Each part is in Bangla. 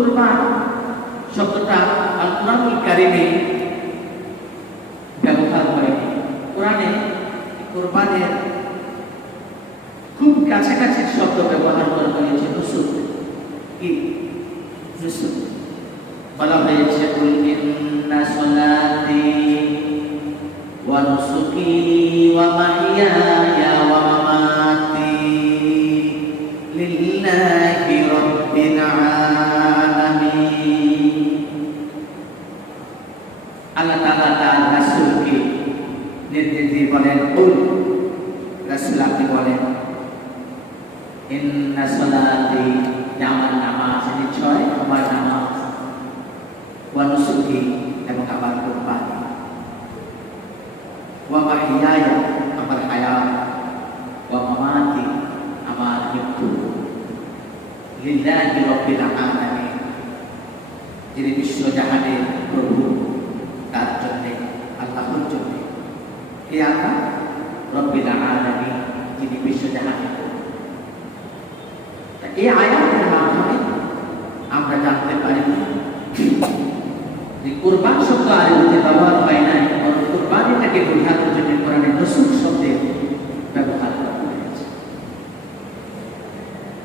কুরবান শব্দটা আল কুরআনুল কারীমে ব্যবহার হয়নি। কোরআনে কুরবানের খুব কাছাকাছি শব্দ ব্যবহার করা হয়েছে নুসুক। কি নুসুক বলা হয়েছে, কুল ইন্না সলাতি ওয়া নুসুকি ওয়া মাহইয়ায়া ওয়া মামাতি লিল্লাহি রাব্বিল আলামিন। আল্লাহ তাআলা তার রাসূলকে নির্দেশ দিয়ে বলেন, কুল রাসূল আপনি বলেন, ইন্না সলাতি আমার নামাজ, নিশ্চয় আমার নামাজ, ওয়া নুসুকি এবং আমার কুরবানি, ওয়া মাহইয়ায়া আমার হায়াত, ওয়া মামাতি আমার মৃত্যু, লিল্লাহি রাব্বিল আলামিন যিনি বিশ্বজাহানের প্রভু, তার জন্য, আল্লাহর জন্য। এই আল্লাহ রাব্বিল আলামিন যিনি বিশ্বজাহানের প্রভু। এই আয়াতের মাধ্যমে আমরা জানতে পারি যে কুরবান শব্দ আরবিতে ব্যবহার হয় নাই, বরং কুরবানিটাকে বোঝানোর জন্য কোরআনে নুসুক শব্দের ব্যবহার করা হয়েছে।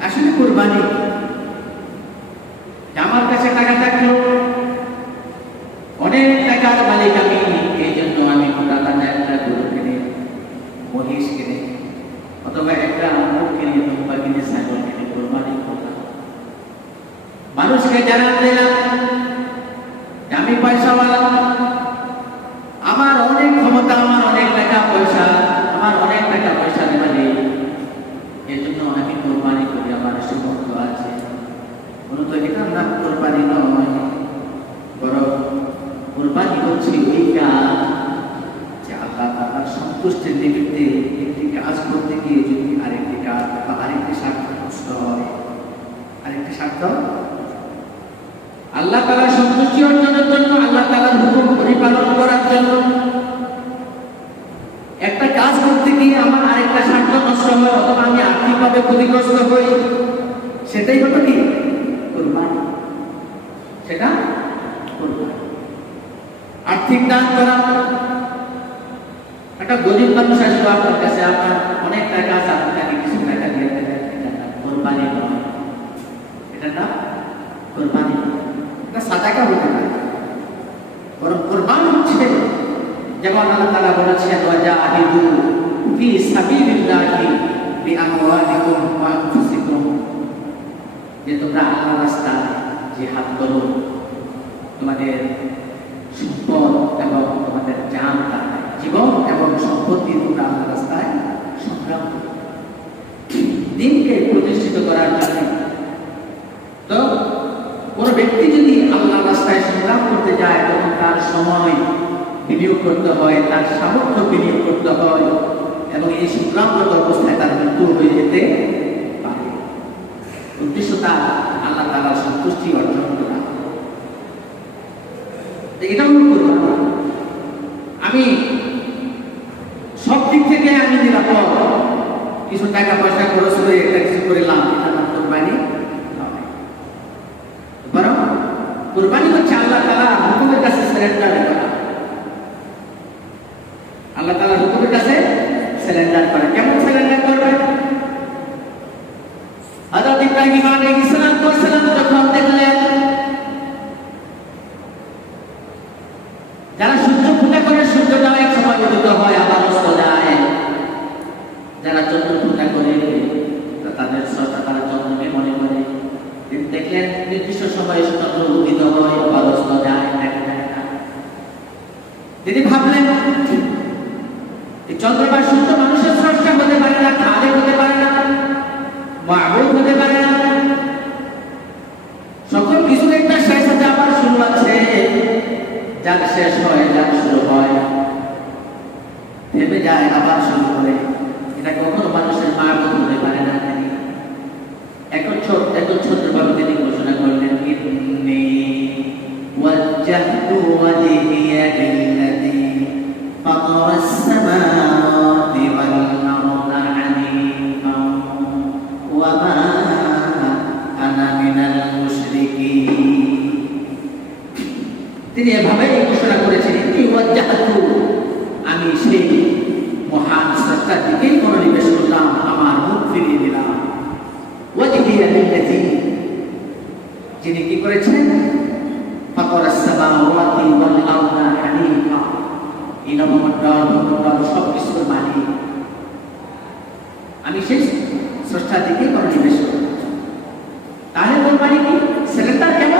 আসলে কুরবানি আমার কাছে টাকা থাকলেও অনেক টাকার মালিক আমি, এই জন্য আমি টাকা একটা গরু কিনে, মহিষ কিনে, অথবা একটা মুখ কিনে, দুম্বা কিনে, ছাগল কিনে কুরবানি করলাম। মানুষকে জানান দিলাম আমি পয়সাওয়ালা, আমার অনেক ক্ষমতা, আমার অনেক টাকা পয়সা, আমার অনেক টাকা পয়সা দেওয়া নেই, এই জন্য আমি কোরবানি করি, আমার সামর্থ্য আছে। মূলত এটার নাম কোরবানি নয়, বরং কোরবানি হচ্ছে ওই কাজ যে আল্লাহ তাআলার সন্তুষ্টির নিমিত্তে একটি কাজ করতে গিয়ে যদি আরেকটি কাজ বা আরেকটি স্বার্থ নষ্ট হয়, আরেকটি স্বার্থ আল্লাহ তাআলার সন্তুষ্টি অর্জনের জন্য, আল্লাহ তাআলার হুকুম পরিপালন করার জন্য একটা কাজ করতে গিয়ে আমার আরেকটা স্বার্থ নষ্ট হয় অথবা আমি আর্থিকভাবে ক্ষতিগ্রস্ত হই, সেটাই হলো কি কুরবানি। সেটা কুরবানি। আর্থিক দান করা, একটা গরিব মানুষ আসলো আপনার কাছে, আপনার অনেক টাকা আছে, আপনি তাকে কিছু টাকা দিয়ে দেবেন, এটা না কুরবানি নয়, এটা না কুরবানি, এটা সাদাকা হতে পারে। বরং কুরবান হচ্ছে যেমন আল্লাহ তাআলা বলেছেন, ওয়াজাহিদু ফি সাবিলিল্লাহি বিআমওয়ালিকুম ওয়া আনফুসিকুম, যে তোমরা আল্লাহর রাস্তায় জিহাদ করো, তোমাদের সম্পদ এবং তোমাদের জান, জীবন এবং সম্পত্তি তোমরা আল্লাহর রাস্তায় সংগ্রাম করো দিনকে প্রতিষ্ঠিত করার জন্য। তো কোন ব্যক্তি যদি আল্লাহর রাস্তায় সংগ্রাম করতে যায়, তখন তার সময় বিনিয়োগ করতে হয়, তার সামর্থ্য বিনিয়োগ করতে হয়, এবং এই সংগ্রামরত অবস্থায় তার মৃত্যু হয়ে যেতে পারে। উদ্দেশ্য তার আল্লাহ তাআলার সন্তুষ্টি অর্জন করা। এটাও করবো আমি সব দিক থেকে আমি নিরাপদ, কিছু টাকা পয়সা খরচ করে একটা কিছু করলাম, এটা না কুরবানি নয়। বরং কুরবানি হচ্ছে আল্লাহ তাআলার হুকুমের কাছে সারেন্ডার করা, আল্লাহ তাআলার হুকুমের কাছে সারেন্ডার করা। কেমন সারেন্ডার করবে? হযরত ইব্রাহিম আলাইহিস সালাম যখন দেখলেন যারা সূর্য পূজা করে, সূর্যটা এক সময় উদিত হয় আবার অস্ত যায়, যারা চন্দ্র পূজা করে তাদের শ্রদ্ধা তারা চন্দ্রকে মনে করে, তিনি দেখলেন নির্দিষ্ট সময়ে চন্দ্র উদিত হয় আবার অস্ত যায়, দেখা যায় না। তিনি ভাবলেন এই চন্দ্র বা সূর্য মানুষের স্রষ্টা হতে পারে না, খালেক হতে পারে না, মাবুদ হতে পারে না, সকল কিছুর একটা শেষ আছে, আবার শুরু আছে, যার শেষ হয় যার শুরু হয়, থেমে যায় আবার শুরু করে। এটা কখনো মানুষের মাবুদ হতে পারে না। একচ্ছত্রভাবে তিনি ঘোষণা করলেন, ইন্নী ওয়াজ্জাহতু ওয়াজহিয়া লিল্লাযী ফাতারাস সামাওয়াতি ওয়াল আরদা হানিফান ওয়া মা আনা মিনাল মুশরিকিন। তিনি এভাবেই ঘোষণা করেছেন, আমি সেই মহান স্রষ্টার দিকেই মনোনিবেশ করলাম, আমার মুখ ফিরিয়ে দিলাম। যিনি কি করেছেন, সব কিছুর মালিক, আমি সেই স্রষ্টার দিকেই মনোনিবেশ করলাম। তাহলে কোরবানি কি? সিলিন্ডার কেন?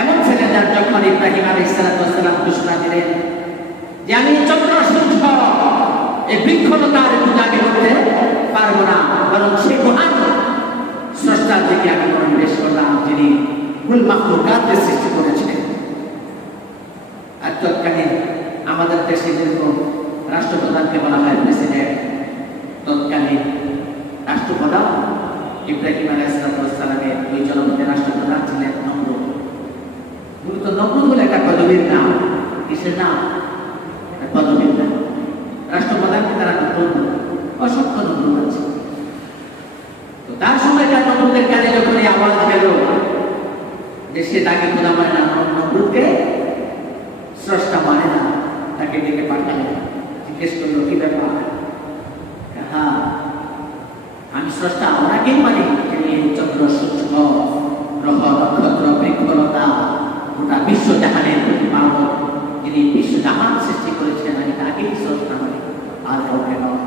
এমন সিলিন্ডার যখন ইব্রাহিম আলাইহিস সালাম ঘোষণা দিলেন যে আমি চন্দ্র সূর্য এই বৃক্ষলতার পূজাকে করতে পারবো না, বরং সেই মহান স্রষ্টার দিকে আমি মনোনিবেশ করলাম, যিনি কুল মাখলুকাতের সৃষ্টি করেছেন। আর তৎকালীন আমাদের দেশে যেরকম রাষ্ট্রপ্রধানকে বলা হয় প্রেসিডেন্ট, তৎকালীন রাষ্ট্রপ্রধান ইব্রাহিম আলাইহিস সালামের ওই জনপদের রাষ্ট্রপ্রধান ছিলেন নমরুদ। মূলত নমরুদ হলো একটা পদবীর নাম। কিসের নাম? পদবীর নাম। রাষ্ট্রপ্রধানকে তারা নমরুদ, অসংখ্য নমরুদ আছে। তো তার সময়কার নমরুদের কানে যখন এই আওয়াজ গেল যে সে তাকে খোদা মানে না, নমরুদকে স্রষ্টা মানে না, তাকে ডেকে পাঠালেন। জিজ্ঞেস করলো কি ব্যাপার? হ্যাঁ, আমি স্রষ্টা ওনাকেই মানি, যিনি চন্দ্র সূর্য গ্রহ নক্ষত্র বৃক্ষলতা গোটা বিশ্ব জাহানের প্রতিপালক, যিনি বিশ্ব জাহান সৃষ্টি করেছেন, আমি তাকেই স্রষ্টা মানি, আর কাউকে নয়।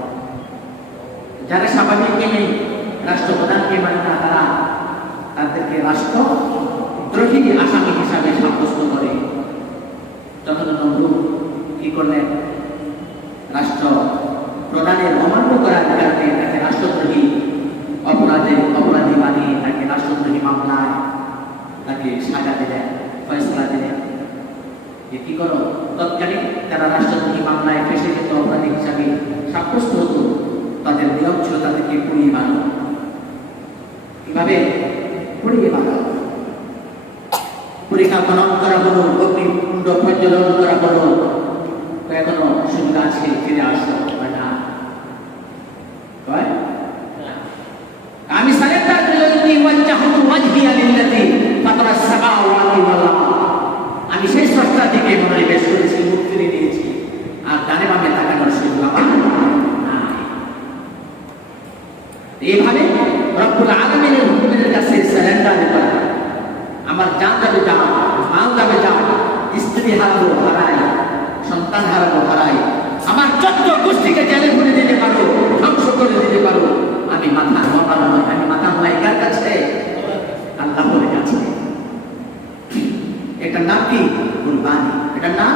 যারা স্বাভাবিককে নেই, রাষ্ট্রপ্রধানকে মানে না, তারা তাদেরকে রাষ্ট্রদ্রোহী আসামি হিসাবে সাব্যস্ত করে। যখন নমরুদ কি করলেন, রাষ্ট্র প্রধানের অমান্য করার কারণে তাকে রাষ্ট্রদ্রোহী অপরাধী বানিয়ে তাকে রাষ্ট্রদ্রোহী মামলায় তাকে সাজা দিলেন, ফয়সলা দিলেন যে কি করো। তৎকালীন তারা রাষ্ট্রদ্রোহী মামলায় ফেসে যেত, অপরাধী হিসাবে সাব্যস্ত হতো, তাদের নিয়ম ছিল তাদেরকে পুড়িয়ে মানো। কিভাবে পুড়িয়ে মানো? পরীক্ষা খনন করা হলো, অগ্নিকুণ্ড প্রজ্বলন করা হলো, এখনো সুযোগ আছে, ফিরে আসো না। আমি সালেন্ডার আমি সেই স্রষ্টার দিকে মনোনিবেশ করেছি, মুখ ফিরিয়ে দিয়েছি, আর ডানে বামে তাকানোর সুযোগ আমার নাই। এইভাবে রব্বুল আলামিনের হুকুমের কাছে সালেন্ডার করা। আমার জান যাবে যাও, মাল যাবে যাও, স্ত্রী হারাবো হারাই, সন্তান হারাবো হারাই, আমার 14 গোষ্ঠীকে জেলে ভরে দিতে পারো, ধ্বংস করে দিতে পারো, আমি মাথা নড়ানো নয়, আমি মাথা নয় কার কাছে? আল্লাহর কাছে। এটার নাম কি? কুরবানি। এটার নাম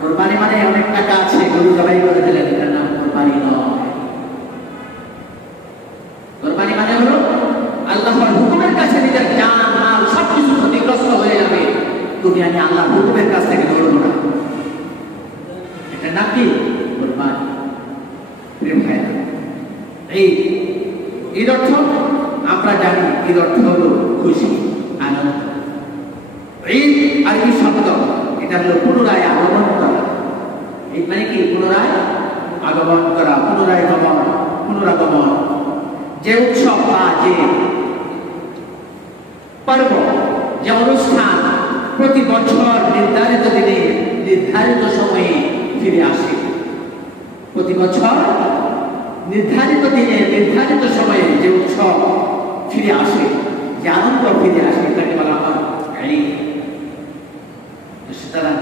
কুরবানি। মানে অনেক টাকা আছে, গরু জবাই করে দিলেন, এটার নাম কুরবানি নয়। কুরবানি মানে হলো আল্লাহর হুকুমের কাছে নিজের জান মাল সবকিছু ক্ষতিগ্রস্ত হয়ে যাবে, তুমি আমি আল্লাহর হুকুমের কাছ থেকে দৌড়বো না। এটার নাম কি? কুরবানি। প্রিয় ভাইরা, এই ঈদ অর্থ আমরা জানি, ঈদ অর্থ হলো খুশি, আনন্দ। ঈদ আরবি শব্দ, এটা হলো পুনরায় আগমন করা। ঈদ মানে কি? পুনরায় আগমন করা, পুনরাগমন। যে উৎসব বা যে পর্ব, যে অনুষ্ঠান প্রতি বছর নির্ধারিত দিনে নির্ধারিত সময়ে ফিরে আসে, প্রতি বছর নির্ধারিত দিনে নির্ধারিত সময়ে যে উৎসব ফিরে আসে, যে আনন্দ ফিরে আসে, এটাকে বলা হয় ঈদ। সুতরাং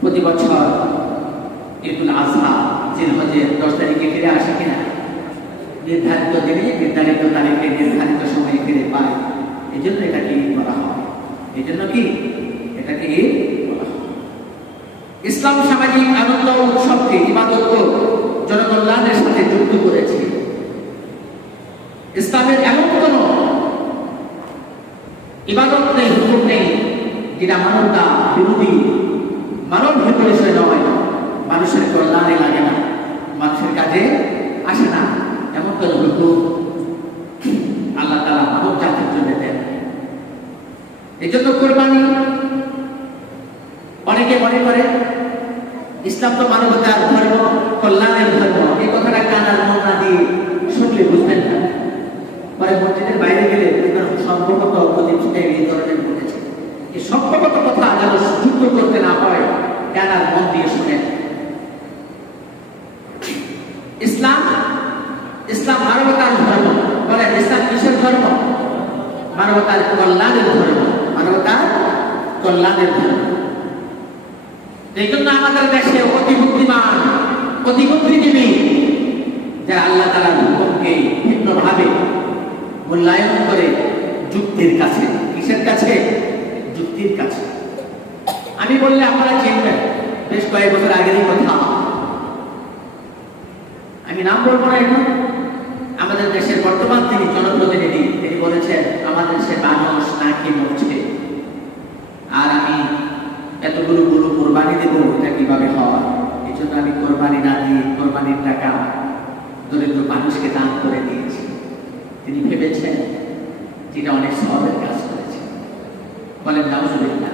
প্রতি বছর ঈদুল আজহা জিলহজের 10 তারিখে ফিরে আসে কিনা? নির্ধারিত দিনে নির্ধারিত তারিখে নির্ধারিত সময়ে ফিরে পায়। এই জন্য এটাকে ঈদ বলা হয়। এই জন্য কি এটাকে ঈদ বলা হয়? ইসলাম সামাজিক আনন্দ উৎসবকে, ইবাদত জনকল্যাণের সাথে যুক্ত করেছে। ইসলামের এমন কোন ইবাদত নেই, হুকুম নেই যেটা মানবতা বিরোধী, মানব বিষয় নয়, মানুষের কল্যাণে লাগে না, মানুষের কাজে আসে না, এমন কোন হুকুম আল্লাহ তাআলা মানব জাতির জন্য দেন। এই জন্য কোরবানি, অনেকে মনে করে ইসলাম তো মানবতার ধর্ম, কল্যাণের ধর্ম, এই কথাটা কানার মন না দিয়ে শুনলে বুঝবেন না। পরে মসজিদের বাইরে গেলে সম্ভবত প্রদীপ এই ধরনের ঘটেছে, এই সত্যগত কথা যেন যুদ্ধ করতে না হয়, কানার মন দিয়ে শুনেন। ইসলাম ইসলাম মানবতার ধর্ম। বলেন ইসলাম কিসের ধর্ম? মানবতার কল্যাণের ধর্ম। মানবতার কল্যাণের ধর্ম। এই জন্য আমাদের দেশে অতি বুদ্ধিমান, অতি বুদ্ধিজীবী যারা আল্লাহ তাআলার হুকুমকে ভিন্নভাবে মূল্যায়ন করে যুক্তির কাছে। কিসের কাছে? যুক্তির কাছে। আমি বললে আপনারা চিনবেন, বেশ কয়েক বছর আগেরই কথা। আমি নাম বলবো না এখন। আমাদের দেশের বর্তমান তিনি জনপ্রতিনিধি, তিনি বলেছেন আমাদের দেশে মানুষ না খেয়ে মরছে, আর আমি এতগুলো গরু কোরবানি দেবো, এটা কিভাবে হয়? এই জন্য আমি কোরবানি না দিয়ে কোরবানির টাকা দরিদ্র মানুষকে দান করে দিয়েছি। তিনি ভেবেছেন যেটা অনেক সওয়াবের কাজ করেছে। বলেন নাউজুবিল্লাহ।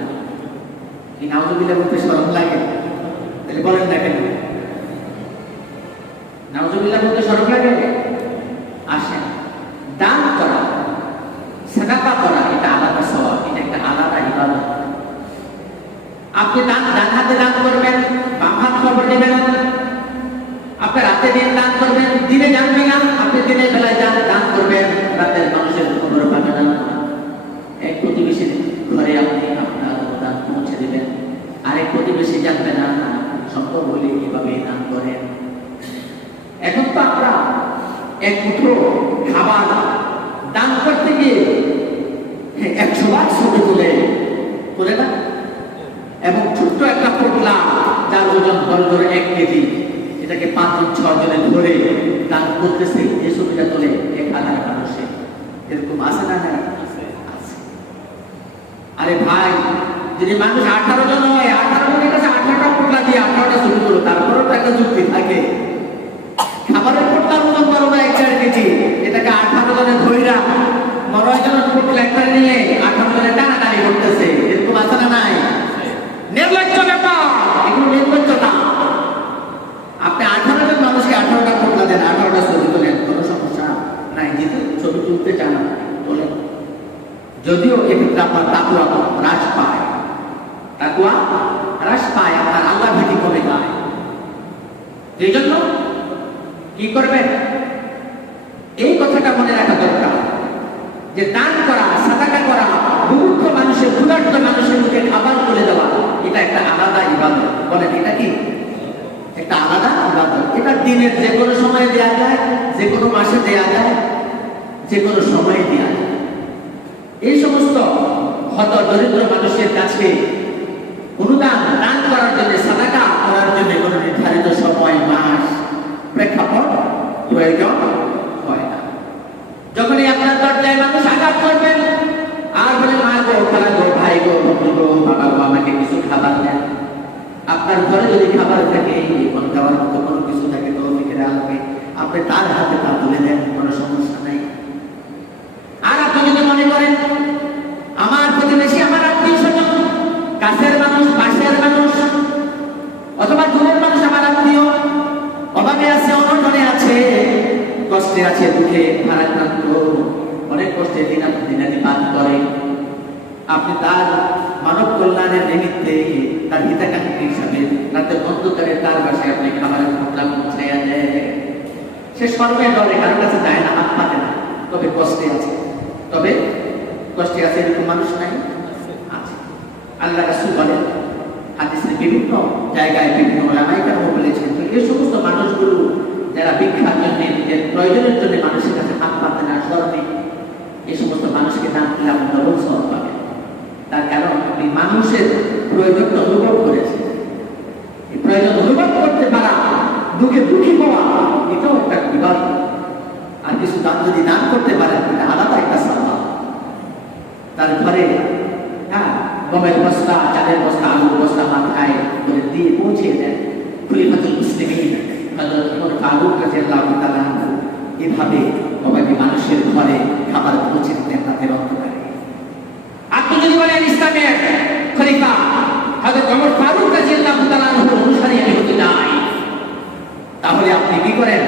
এই নাউজুবিল্লাহ বলতে শরম লাগে? তাহলে বলেন না কেন? নাউজুবিল্লাহ বলতে শরম লাগে? আসেন, দান করা, সাদাকা করা, এটা আলাদা সওয়াব, এটা একটা আলাদা ইবাদত। আপনি ডান হাতে দান করবেন, বাম হাত খবর নেবেন। আপনি রাতে দিন দান করবেন, দিনে জানবে না। আপনি দিনের বেলায় দান করবেন, রাতের মানুষের খবর পাবে না। এক প্রতিবেশীর ঘরে আপনি আপনার দান পৌঁছে দেবেন, আরেক প্রতিবেশী জানবে না। সম্ভব হলে এভাবে দান করেন। এখন তো আমরা এক মুঠো খাবার দান করতে গিয়ে 100 বার ছবি তুলে না, এবং ছোট্ট একটা পোটলা যার ওজন ধরে 1 কেজি, এটাকে 5-6 জনে ধরে দান করতেছে। এই ছবিটা তোলে 1000 মানুষে। এরকম আছে না? আরে ভাই, যদি মানুষ 18 জন হয়, 18 জনের কাছে 18টা পোটলা দিয়ে 18টা ছবি তুলো, তারপরেও তো একটা যুক্তি থাকে। খাবারের পোটলার ওজন 1.5 কেজি, এটাকে 18 জনে ধইরা 9 জনের পোটলা একটা নিয়ে 18 জনে টানাটানি করতেছে। এরকম আছে না? নাই? নির্লজ্জ ব্যাপার, এগুলো নির্লজ্জ না। আপনি 18 জন মানুষকে 18টা পোটলা দেন, 18টা ছবি তোলেন, কোনো সমস্যা নাই। যেহেতু ছবি তুলতে চান তোলেন, যদিও এক্ষেত্রে আপনার তাকওয়া হ্রাস পায়, তাকওয়া হ্রাস পায়, আপনার আল্লাহ ভীতি কমে যায়। এই জন্য কি করবেন? এই কথাটা মনে রাখা দরকার যে দান করা, সাদাকা করা, মূর্খ মানুষের, ক্ষুধার্ত মানুষের মুখে খাবার তুলে দেওয়া, এটা একটা আলাদা ইবাদত। বলেন এটা কি? একটা আলাদা ইবাদত। এটা দিনের যে কোনো সময়ে দেয়া যায়, যে কোনো মাসে দেয়া যায়, যে কোনো সময়ে দেয়া যায়। এই সমস্ত হত দরিদ্র মানুষের কাছে অনুদান দান করার জন্য, সাদাকা করার জন্য কোনো নির্ধারিত সময়, মাস, প্রেক্ষাপট প্রয়োজন হয় না। যখনই আপনার দরজায় মানুষ আঘাত করবেন আর বলে মা গো, খালা গো, ভাই গো, বন্ধু গো, বাবা গো, আমাকে কিছু খাবার দেন, আপনার ঘরে যদি খাবার থাকে, দেওয়ার মতো কোনো কিছু থাকে, তো ফিরে আসবে, আপনি তার হাতে তা তুলে দেন, কোনো সমস্যা নাই। আর আপনি যদি মনে করেন আমার প্রতিবেশী, আমার আত্মীয় স্বজন, কাছের মানুষ, পাশের মানুষ, অথবা দূরের মানুষ আমার আত্মীয়, অভাবে আছে, অনটনে আছে, কষ্টে আছে, দুঃখে ভারাক্রান্ত, অনেক কষ্টে দিনাতিপাত করে, আপনি তার মানব কল্যাণের নিমিত্তে, তার হিতাকাঙ্ক্ষী হিসাবে রাতের অন্ধকারে তার বাসায় আপনি খাবারের পোটলা পৌঁছাইয়া দেয়। সে সর্বে ডরে, কারোর কাছে যায় না, হাত পাতে না, তবে কষ্টে আছে। তবে কষ্টে আছে এরকম মানুষ নাই? আছে। আল্লাহ রাসূল বলেন, হাদিসের বিভিন্ন জায়গায় বিভিন্ন ওলামায়ে কেরাম বলেছেন, এই সমস্ত মানুষগুলো যারা ভিক্ষার জন্য, নিজের প্রয়োজনের জন্য মানুষের কাছে হাত পাতে না, সর্বে, এই সমস্ত মানুষকে দান দিলে আপনি ডবল সওয়াব পাবেন। তার কারণ আপনি মানুষের প্রয়োজনটা অনুভব করেছেন। এই প্রয়োজন অনুভব করতে পারা, দুঃখে দুঃখী হওয়া, এটাও একটা বিবাদ। আর কিছু দান যদি দান করতে পারেন, এটা আলাদা একটা সওয়াব। তার ঘরে গমের বস্তা, চালের বস্তা, আলুর বস্তা মাথায় করে দিয়ে পৌঁছে দেন। খলিফাতুল মুসলিমিন হযরত ওমর ফারুক রাদিয়াল্লাহু তাআলা এভাবে অভাবী মানুষের ঘরে খাবার পৌঁছে দিতেন তাদের অন্তরে। আপনি যদি বলেন ইসলামের খলিফা হযরত ওমর ফারুক রাদিয়াল্লাহু তাআলার অনুসারী আমি হতে চাই, তাহলে আপনি কি করেন?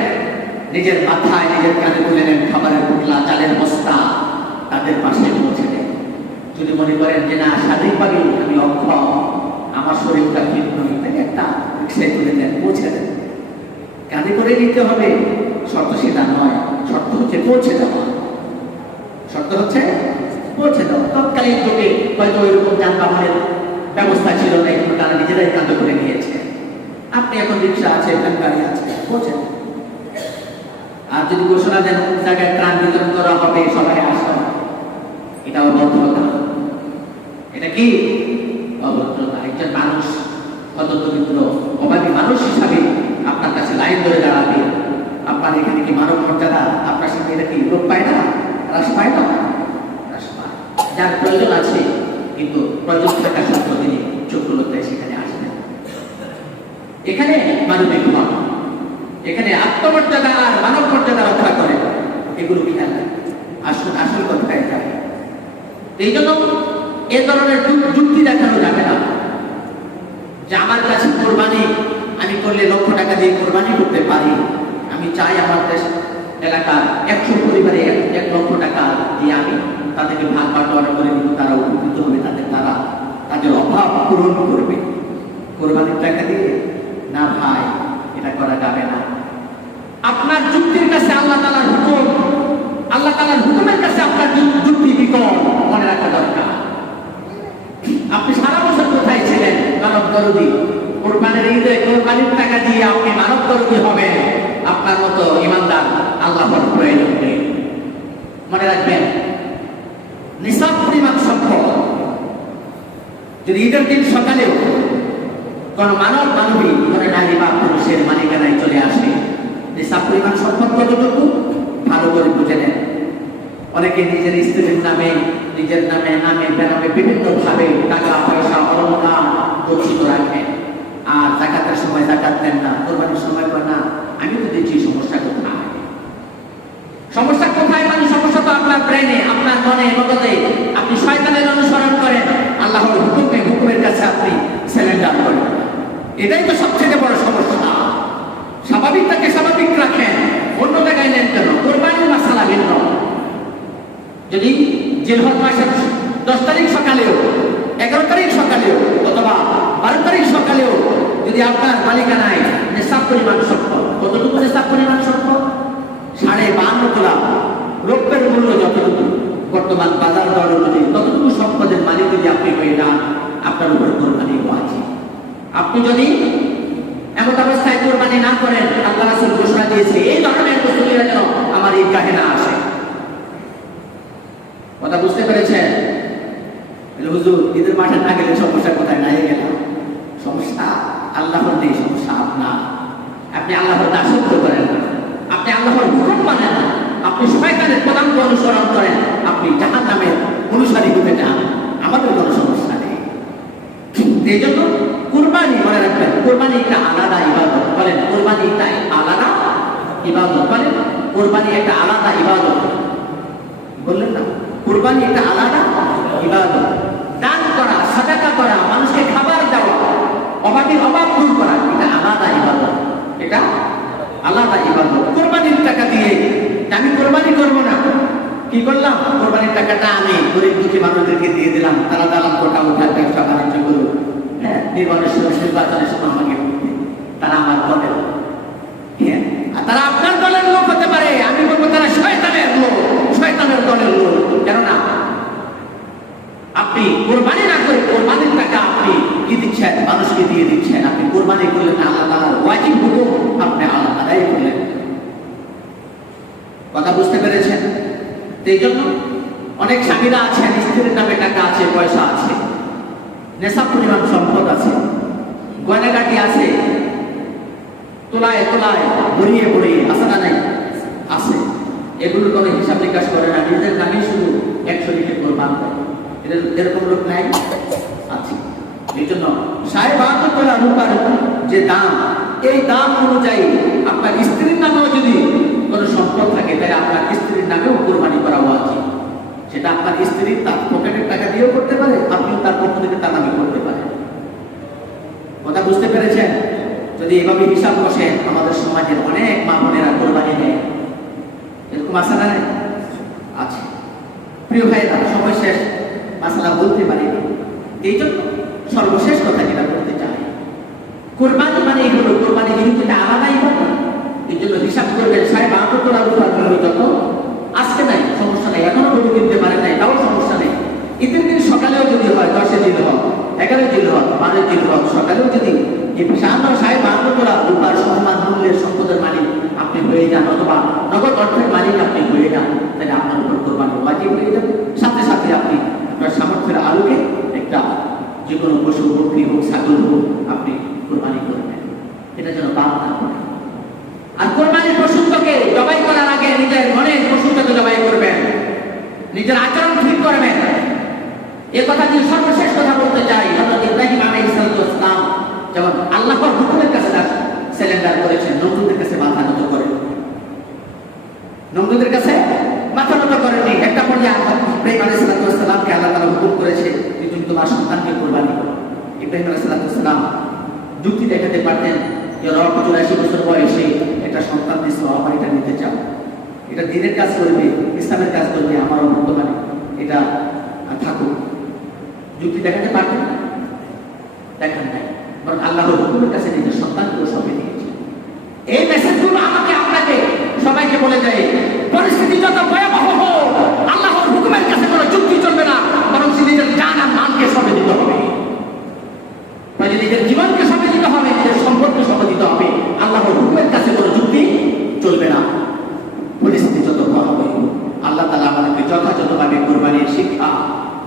নিজের মাথায়, নিজের কাঁধে তুলে নেন খাবারের পোটলা, চালের বস্তা, তাদের পাশে পৌঁছে দেন। যদি মনে করেন যে না শারীরিকভাবে আমি অক্ষম, আমার শরীরটা ঠিক নয়, তাহলে একটা রিক্সায় তুলে দেন, পৌঁছে দেন। কাঁধে করে নিতে হবে, শর্ত সেটা নয়, শর্ত হচ্ছে পৌঁছে দেওয়া। শর্ত হচ্ছে পৌঁছে দেওয়া। তৎকালীন যুগে হয়তো ওইরকম যানবাহনের ব্যবস্থা ছিল না, একটু তারা নিজেরাই কাঁধে করে নিয়েছে। আপনি এখন রিক্সা আছে, গাড়ি আছে, পৌঁছে দেন। আর যদি ঘোষণা দেন জায়গায় ত্রাণ বিতরণ করা হবে, সবাই আসবে, এটা অভদ্রতা। এটা কি অভদ্রতা? একজন মানুষ কত দরিদ্র অভাবী মানুষ হিসাবে আপনার কাছে লাইন ধরে দাঁড়াবে, আপনার এখানে কি মানব মর্যাদা আপনার সাথে এটা কি লোক পায় না, হ্রাস পায় না? হ্রাস পায়। যার প্রয়োজন আছে, কিন্তু প্রয়োজন থাকা সত্ত্বেও তিনি চক্ষুলতায় সেখানে আসবেন। এখানে মানবিক হন, এখানে আত্মমর্যাদা আর মানব মর্যাদা রক্ষা করে, এগুলো খেয়াল রাখবেন। আসল আসল কথা এটা। এই জন্য এ ধরনের যুক্তি দেখানো যাবে না যে আমার কাছে কোরবানি আমি করলে লক্ষ টাকা দিয়ে কোরবানি করতে পারি। আমি চাই আমার দেশ এলাকার 100 পরিবারে 1 লক্ষ টাকা দিয়ে আমি তাদেরকে ভাগ বাটোয়ারা করে দিব, তারা উপকৃত হবে, তারা তাদের অভাব পূরণ করবে কোরবানির টাকা দিয়ে। না ভাই, এটা করা যাবে না। আপনার যুক্তির কাছে আল্লাহ তাআলার হুকুম, আল্লাহ তাআলার হুকুমের কাছে আপনার যুক্তি বিকল, মনে রাখা দরকার। আপনি সারা বছর কোথায় ছিলেন? মানব দরদি। কোরবানির ঈদে কোরবানির টাকা দিয়ে আপনি মানব দরদি হবেন, আপনার মতো ইমানদার আল্লাহর প্রয়োজন নেই। মনে রাখবেন, নিসাব পরিমাণ সম্পদ যদি ঈদের দিন সকালেও কোন মানবী কোন নারী বা পুরুষের মালিকানায় চলে আসে, নিসাব পরিমাণ সম্পদ কতটুকু ভালো করে বুঝে নেন। অনেকে নিজের স্ত্রীর নামে, নিজের নামে বেনামে বিভিন্ন ভাবে টাকা পয়সা অলংকার গচ্ছিত রাখেন, আর যাকাতের সময় যাকাত দেন না, কোরবানির সময় করে না। আমি তো দিচ্ছি, সমস্যা কোথায়? সমস্যা কোথায়? মানে সমস্যা তো আপনার ব্রেনে, আপনার মনে, মগজে। আপনি শয়তানের অনুসরণ করেন, আল্লাহর হুকুমের কাছে আপনি সারেন্ডার করেন। এটাই তো সবচেয়ে বড় সমস্যা। স্বাভাবিকটাকে স্বাভাবিক রাখেন, অন্য জায়গায় নেন কেন? কোরবানির মাসালা ভিন্ন। যদি জিলহজ মাসের 10 তারিখ সকালেও, 11 তারিখ সকালেও, অথবা 12 তারিখ সকালেও যদি আপনার মালিকানায় নিসাব পরিমাণ সম্পদ, কতটুকু নিসাব পরিমাণ সম্পদ? 52.5 তোলা, রৌপ্যের মূল্য যতটুকু বর্তমান বাজার দর অনুযায়ী, ততটুকু সম্পদের মালিক যদি আপনি হয়ে যান, আপনার উপর কোরবানি ওয়াজিব। আপনি যদি এমন অবস্থায় কোরবানি না করেন, আল্লাহ রাসূল ঘোষণা দিয়েছে এই ধরনের মুসলিমরা যেন আমার ঈদগাহে না আসে। কথা বুঝতে পেরেছেন? হুজুর, ঈদের মাঠে না গেলে সমস্যা কোথায়? নাই গেলাম। সমস্যা আল্লাহর নেই, সমস্যা আপনার। আপনি আল্লাহর দাসত্ব করেন না, আপনি আল্লাহর হুকুম মানেন না, আপনি শয়তানের পদাঙ্ক অনুসরণ করেন, আপনি জাহান্নামের অনুসারী হতে চান। আমাদের কোনো সমস্যা নেই। এই জন্য কুরবানি মনে রাখবেন, কুরবানি একটা আলাদা ইবাদত। বলেন, কুরবানি একটা আলাদা ইবাদত। বলেন, কুরবানি একটা আলাদা ইবাদত। বললেন না? কুরবানি একটা আলাদা ইবাদত। দান করা, সাদাকা করা, মানুষকে খাবার দেওয়া, অভাবীর অভাব দূর করা, এটা আলাদা ইবাদত। এটা আলাদা ইবাদত। কোরবানির টাকা দিয়ে আমি কোরবানি করবো না, কি করলাম? কোরবানির টাকাটা আমি গরিব দুঃখী মানুষদেরকে দিয়ে দিলাম, তারা দালাম কোটা উঠার ব্যবসা বাণিজ্য করুন। হ্যাঁ, নির্বাচনের সময় আমাকে তারা আমার দলের, হ্যাঁ, আর তারা আপনার দলের লোক হতে পারে। আমি বলবো তারা শয়তানের লোক, শয়তানের দলের লোক। কেননা আপনি কোরবানি না করে কোরবানির টাকা আপনি কি দিচ্ছেন? মানুষকে দিয়ে দিচ্ছেন। আপনি কোরবানি করলেন না, আল্লাহ তাআলার ওয়াজিব হুকুম আপনি আদায় করলেন। কথা বুঝতে পেরেছেন? এই জন্য অনেক স্বামীরা আছেন, স্ত্রীর নামে টাকা আছে, পয়সা আছে, নেশা পরিমাণ সম্পদ আছে, গয়নাগাটি আছে, তোলায় তোলায় ভরিয়ে ভরিয়ে, আছে না নাই? আছে। এগুলোর কোনো হিসাব নিকাশ করে না, নিজের নামে শুধু 100 লিখে কোরবান দেয়। এরকম লোক নাই? আছে। এই জন্য 52 তোলা রূপার যে দাম, এই দাম অনুযায়ী আপনার স্ত্রীর নামেও যদি কোনো সম্পদ থাকে, তাহলে আপনার স্ত্রীর নামেও কোরবানি করা উচিত। সেটা আপনার স্ত্রী তার পকেটের টাকা দিয়েও করতে পারে, আপনিও তার পক্ষ থেকে তার নামে করতে পারেন। কথা বুঝতে পেরেছেন? যদি এভাবে হিসাব বসেন, আমাদের সমাজের অনেক মা বোনেরা কোরবানি নেয়। এরকম আছে না? আছে। প্রিয় ভাইরা, সময় শেষ। মাসালা বলতে পারিনি। এই জন্য সর্বশেষ কথা যেটা বলতে চাই, কোরবানি মানে এগুলো, কোরবানি যেহেতু এটা আলাদাই হবে, এই জন্য হিসাব করবেন 52 যত আজকে নাই সমস্যা নেই, এখনো গরু কিনতে পারে নাই তাও সমস্যা নেই। ঈদের দিন সকালেও যদি হয়, 10 দিন হোক, 11 দিন হোক, 12 দিন হোক, সকালেও যদি এই 52 রূপার সম্মান মূল্যের সম্পদের মালিক আপনি হয়ে যান, অথবা নগদ অর্থের মালিক আপনি হয়ে যান, তাহলে আপনার উপর কোরবানি ওয়াজিব হয়ে যাবে। সাথে সাথে আপনি আপনার সামর্থ্যের আলোকে একটা যে কোনো পশু, বকরি হোক, ছাগল হোক, আপনি কোরবানি করবেন, এটা যেন বাদ না করে। আর কোরবানির পশুত্বকে জবাই করার আগে নিজের মনের পশুত্বকে জবাই করবেন, নিজের আচরণ ঠিক করবেন। এ কথা দিয়ে সর্বশেষ কথা বলতে চাই, হযরত ইব্রাহিম আলাইহিস সালাম যেমন আল্লাহর হুকুমের কাছে সিলিন্ডার করেছেন, নমরুদের কাছে মাথা নত করেন, নমরুদের কাছে মাথা নত করেননি। একটা পর্যায়ে ইব্রাহিম আলাইহিস সালামকে আল্লাহ তাআলা হুকুম করেছে, তুমি তোমার সন্তানকে কোরবানি করো। ইব্রাহিম আলাইহিস সালাম যুক্তি দেখাতে পারতেন, যে রব 84 বছর বয়সে একটা সন্তান দিয়েছিল, আমার এটা নিতে চাও, এটা দিনের কাজ করবে, ইসলামের কাজ করবে, আমারও বর্তমানে এটা থাকুক। যুক্তি দেখাতে পারতেন না, দেখান নাই, বরং আল্লাহর হুকুমের কাছে নিজের সন্তানকেও সঁপে দিয়েছে। এই মেসেজগুলো আমাকে আপনাকে সবাইকে বলে দেয়, পরিস্থিতি যত ভয়াবহ হোক, আল্লাহর হুকুমের কাছে কোনো যুক্তি চলবে না, বরং নিজের জান আর মানকে সঁপে দিতে হবে, নিজের জীবনকে সঁপে দিতে হবে, নিজের সম্পদকে সঁপে দিতে হবে। আল্লাহর হুকুমের কাছে কোনো যুক্তি চলবে না। পরিস্থিতি যত ভয়াবহ, আল্লাহ তাআলা আমাদেরকে যথাযথভাবে কোরবানির শিক্ষা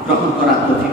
গ্রহণ করার তৌফিক